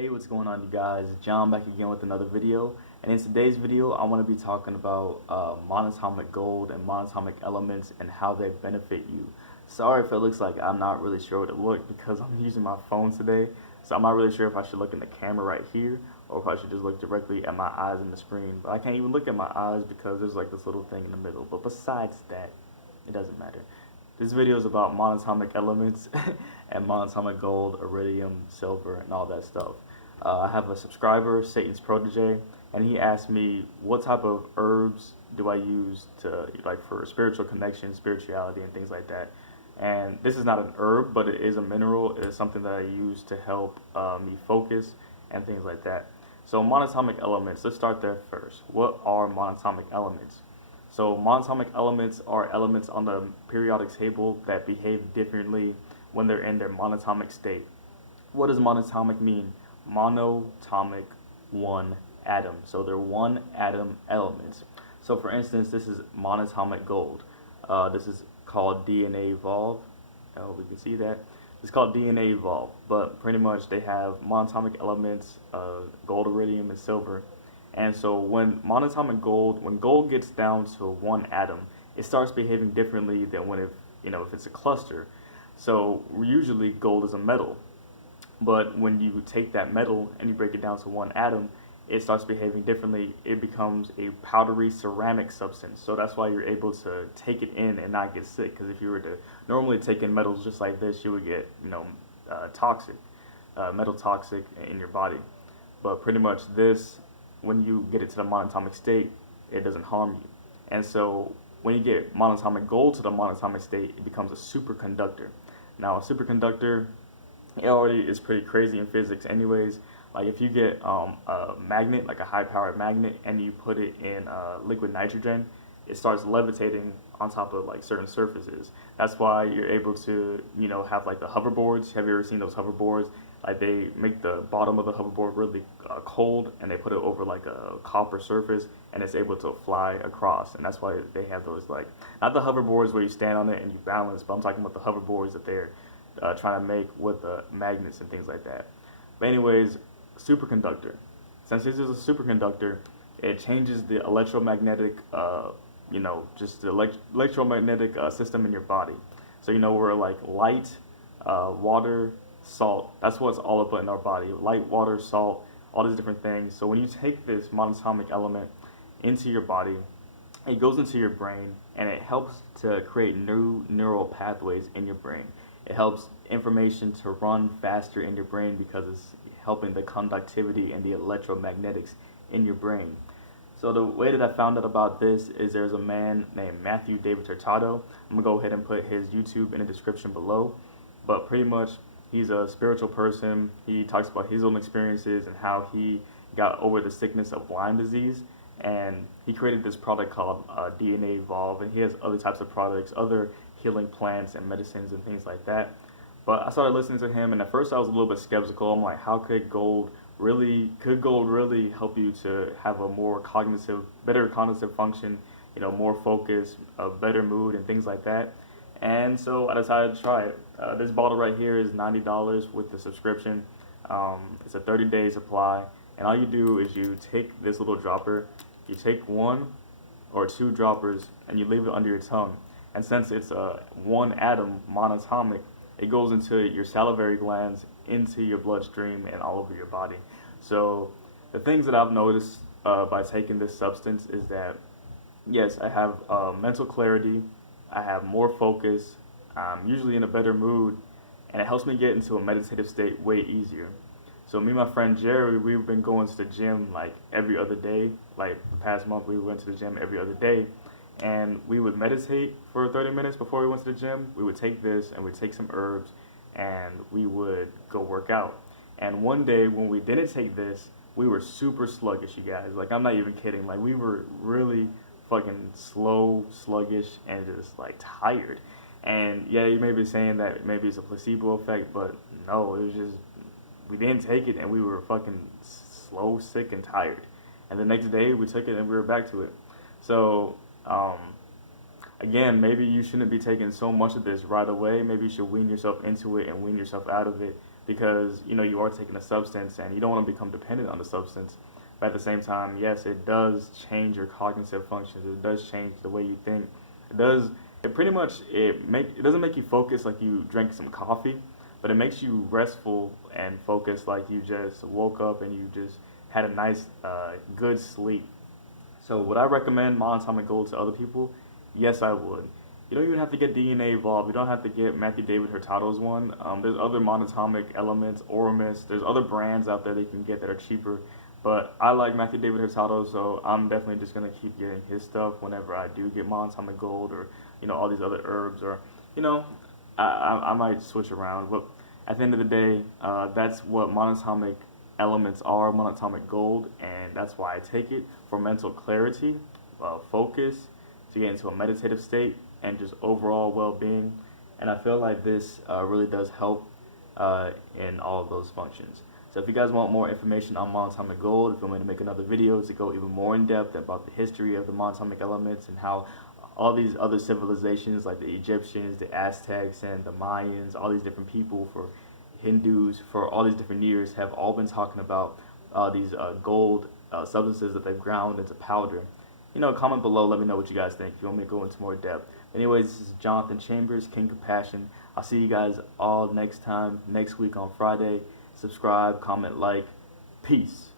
Hey, what's going on, you guys? John back again with another video. And in today's video, I want to be talking about monatomic gold and monatomic elements and how they benefit you. Sorry if it looks like I'm not really sure what to look because I'm using my phone today. So I'm not really sure if I should look in the camera right here or if I should just look directly at my eyes in the screen. But I can't even look at my eyes because there's like this little thing in the middle. But besides that, it doesn't matter. This video is about monatomic elements and monatomic gold, iridium, silver, and all that stuff. I have a subscriber, Satan's Protege, and he asked me what type of herbs do I use to for spiritual connection, spirituality, and things like that. And this is not an herb, but it is a mineral. It is something that I use to help me focus and things like that. So monatomic elements, let's start there first. What are monatomic elements? So monatomic elements are elements on the periodic table that behave differently when they're in their monatomic state. What does monatomic mean? Monatomic, one atom. So they're one atom elements. So for instance, this is monatomic gold. This is called DNA evolve. Oh, we can see that. It's called DNA evolve, but pretty much they have monatomic elements, gold, iridium, and silver. And so when gold gets down to one atom, it starts behaving differently than when if it's a cluster. So usually gold is a metal, but when you take that metal and you break it down to one atom, it starts behaving differently. It becomes a powdery ceramic substance. So that's why you're able to take it in and not get sick. Because if you were to normally take in metals just like this, you would get toxic, metal toxic in your body. But pretty much this, when you get it to the monatomic state, it doesn't harm you. And so when you get monatomic gold to the monatomic state, it becomes a superconductor. Now a superconductor, it already is pretty crazy in physics anyways. Like if you get a magnet, like a high powered magnet, and you put it in liquid nitrogen, it starts levitating on top of like certain surfaces. That's why you're able to have like the hoverboards. Have you ever seen those hoverboards? Like they make the bottom of the hoverboard really cold, and they put it over like a copper surface, and it's able to fly across. And that's why they have those, like, not the hoverboards where you stand on it and you balance, but I'm talking about the hoverboards that they're trying to make with the magnets and things like that. But anyways, superconductor. Since this is a superconductor, it changes the electromagnetic, just the electromagnetic system in your body. So where like light, water, salt, that's what's all up in our body. Light, water, salt, all these different things. So when you take this monatomic element into your body, it goes into your brain and it helps to create new neural pathways in your brain. It helps information to run faster in your brain because it's helping the conductivity and the electromagnetics in your brain. So the way that I found out about this is there's a man named David Hurtado. I'm going to go ahead and put his YouTube in the description below. But pretty much, he's a spiritual person. He talks about his own experiences and how he got over the sickness of Lyme disease. And he created this product called DNA Evolve. And he has other types of products, other healing plants and medicines and things like that. But I started listening to him, and at first I was a little bit skeptical. I'm like, how could gold really help you to have a better cognitive function, more focus, a better mood, and things like that. And so I decided to try it. This bottle right here is $90 with the subscription. It's a 30-day supply, and all you do is you take this little dropper, you take 1 or 2 droppers, and you leave it under your tongue. And since it's a one atom monatomic, it goes into your salivary glands, into your bloodstream, and all over your body. So the things that I've noticed by taking this substance is that, yes, I have mental clarity, I have more focus, I'm usually in a better mood, and it helps me get into a meditative state way easier. So me and my friend Jerry, we've been going to the gym like every other day. Like the past month, we went to the gym every other day. And we would meditate for 30 minutes before we went to the gym. We would take this and we'd take some herbs and we would go work out. And one day when we didn't take this, we were super sluggish, you guys. Like, I'm not even kidding. Like, we were really fucking slow, sluggish, and just like tired. And yeah, you may be saying that maybe it's a placebo effect, but no, it was just, we didn't take it and we were fucking slow, sick, and tired. And the next day we took it and we were back to it. So, again, maybe you shouldn't be taking so much of this right away. Maybe you should wean yourself into it and wean yourself out of it, because you are taking a substance and you don't want to become dependent on the substance. But at the same time, yes, it does change your cognitive functions. It does change the way you think. It does. It pretty much it doesn't make you focus like you drank some coffee, but it makes you restful and focused like you just woke up and you just had a nice, good sleep. So would I recommend monatomic gold to other people? Yes, I would. You don't even have to get DNA involved. You don't have to get Matthew David Hurtado's one. There's other monatomic elements, Ormus. There's other brands out there that you can get that are cheaper. But I like Matthew David Hurtado, so I'm definitely just gonna keep getting his stuff whenever I do get monatomic gold or all these other herbs or I might switch around. But at the end of the day, that's what monatomic elements are, monatomic gold, and that's why I take it for mental clarity, focus, to get into a meditative state, and just overall well-being. And I feel like this really does help in all of those functions. So if you guys want more information on monatomic gold, if you want me to make another video to go even more in depth about the history of the monatomic elements and how all these other civilizations like the Egyptians, the Aztecs, and the Mayans, all these different people, for Hindus, for all these different years, have all been talking about these gold substances that they've ground into powder. Comment below, let me know what you guys think if you want me to go into more depth. Anyways, this is Jonathan Chambers, King Compassion. I'll see you guys all next week on Friday. Subscribe, comment, like. Peace.